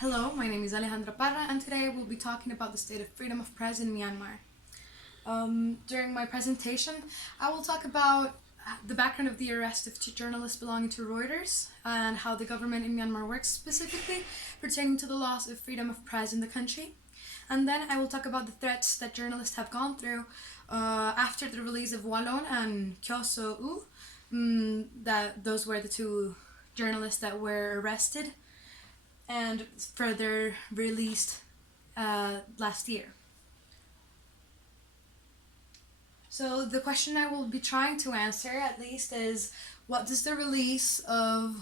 Hello, my name is Alejandra Parra, and today we'll be talking about the state of freedom of press in Myanmar. During my presentation, I will talk about the background of the arrest of two journalists belonging to Reuters and how the government in Myanmar works specifically pertaining to the loss of freedom of press in the country. And then I will talk about the threats that journalists have gone through after the release of Wallon and Kyo So-u. That those were the two journalists that were arrested and further released last year. So the question I will be trying to answer at least is, what does the release of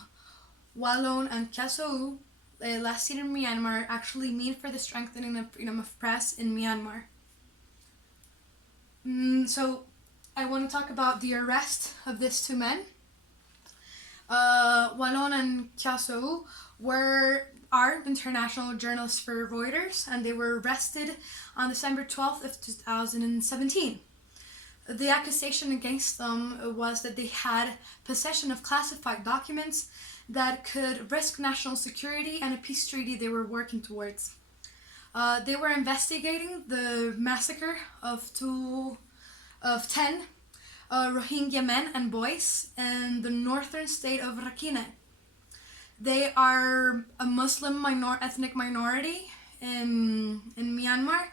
Wallon and Kyo last year in Myanmar actually mean for the strengthening of freedom of press in Myanmar? So I want to talk about the arrest of these two men. Wallon and Kyo are international journalists for Reuters, and they were arrested on December 12th of 2017. The accusation against them was that they had possession of classified documents that could risk national security and a peace treaty they were working towards. They were investigating the massacre of 10 Rohingya men and boys in the northern state of Rakhine. They are a Muslim ethnic minority in Myanmar,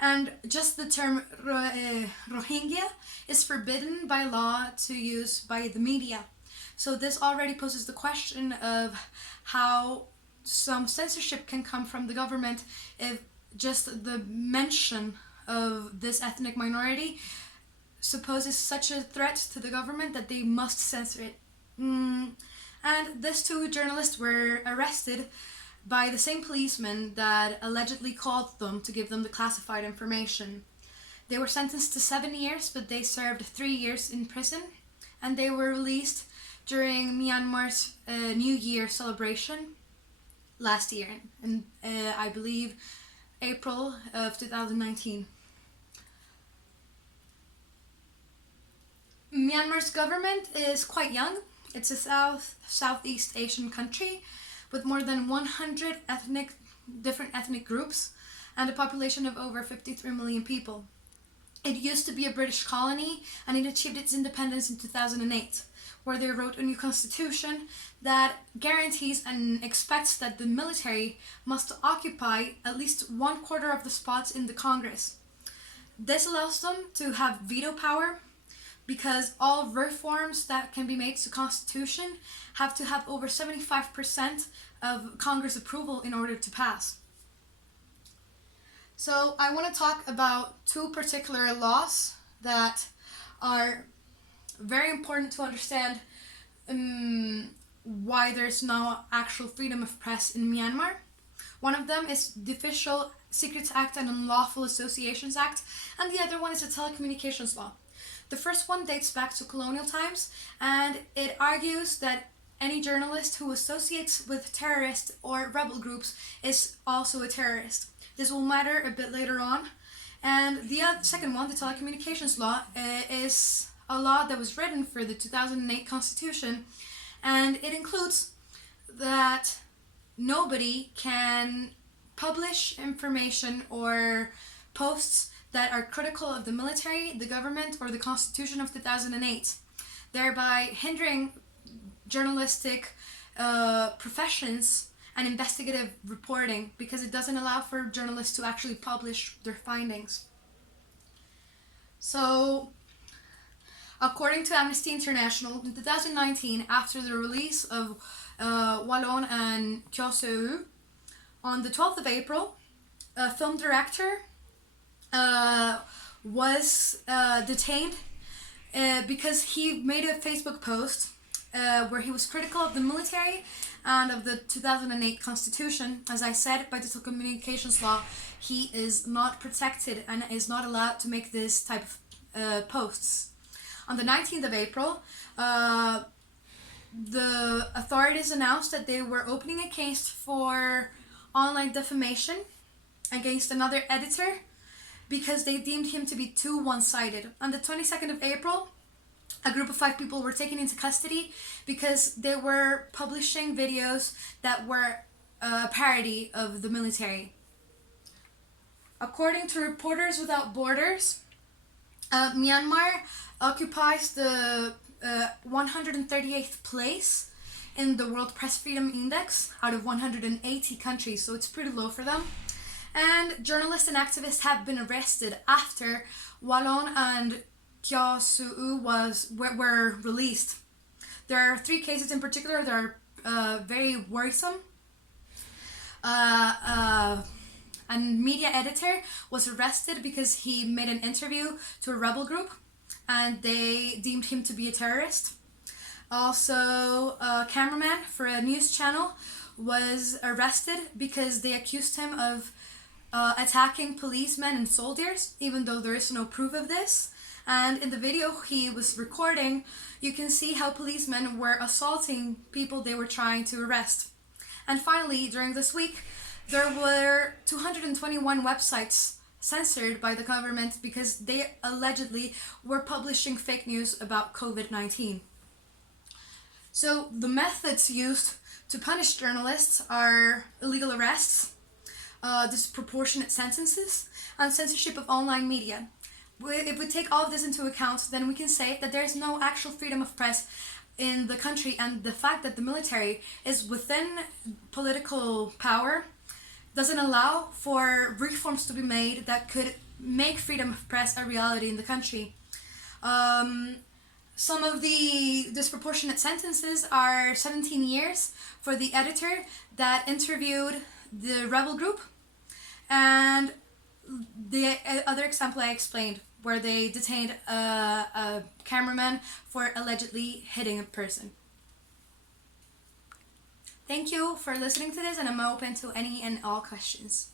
and just the term Rohingya is forbidden by law to use by the media. So this already poses the question of how some censorship can come from the government if just the mention of this ethnic minority supposes such a threat to the government that they must censor it. And these two journalists were arrested by the same policeman that allegedly called them to give them the classified information. They were sentenced to 7 years, but they served 3 years in prison, and they were released during Myanmar's New Year celebration last year, in I believe April of 2019. Myanmar's government is quite young. It's a Southeast Asian country with more than 100 different ethnic groups and a population of over 53 million people. It used to be a British colony, and it achieved its independence in 2008, where they wrote a new constitution that guarantees and expects that the military must occupy at least 1/4 of the spots in the Congress. This allows them to have veto power, because all reforms that can be made to Constitution have to have over 75% of Congress approval in order to pass. So I want to talk about two particular laws that are very important to understand why there's no actual freedom of press in Myanmar. One of them is the Official Secrets Act and Unlawful Associations Act, and the other one is the Telecommunications Law. The first one dates back to colonial times, and it argues that any journalist who associates with terrorist or rebel groups is also a terrorist. This will matter a bit later on. And the second one, the Telecommunications Law, is a law that was written for the 2008 Constitution, and it includes that nobody can publish information or posts that are critical of the military, the government, or the Constitution of 2008, thereby hindering journalistic professions and investigative reporting, because it doesn't allow for journalists to actually publish their findings. So, according to Amnesty International, in 2019, after the release of Wallon and Kyo So-u, on the 12th of April, a film director was detained because he made a Facebook post where he was critical of the military and of the 2008 Constitution. As I said, by the Telecommunications Law, he is not protected and is not allowed to make this type of posts. On the 19th of April, the authorities announced that they were opening a case for online defamation against another editor because they deemed him to be too one-sided. On the 22nd of April, a group of 5 people were taken into custody because they were publishing videos that were a parody of the military. According to Reporters Without Borders, Myanmar occupies the 138th place in the World Press Freedom Index out of 180 countries, so it's pretty low for them. And journalists and activists have been arrested after Wallon and Kyaw Suu were released. There are 3 cases in particular that are very worrisome. A media editor was arrested because he made an interview to a rebel group and they deemed him to be a terrorist. Also, a cameraman for a news channel was arrested because they accused him of attacking policemen and soldiers, even though there is no proof of this. And in the video he was recording, you can see how policemen were assaulting people they were trying to arrest. And finally, during this week, there were 221 websites censored by the government because they allegedly were publishing fake news about COVID-19. So the methods used to punish journalists are illegal arrests, disproportionate sentences, and censorship of online media. If we take all of this into account, then we can say that there is no actual freedom of press in the country, and the fact that the military is within political power doesn't allow for reforms to be made that could make freedom of press a reality in the country. Some of the disproportionate sentences are 17 years for the editor that interviewed the rebel group, and the other example I explained, where they detained a cameraman for allegedly hitting a person. Thank you for listening to this, and I'm open to any and all questions.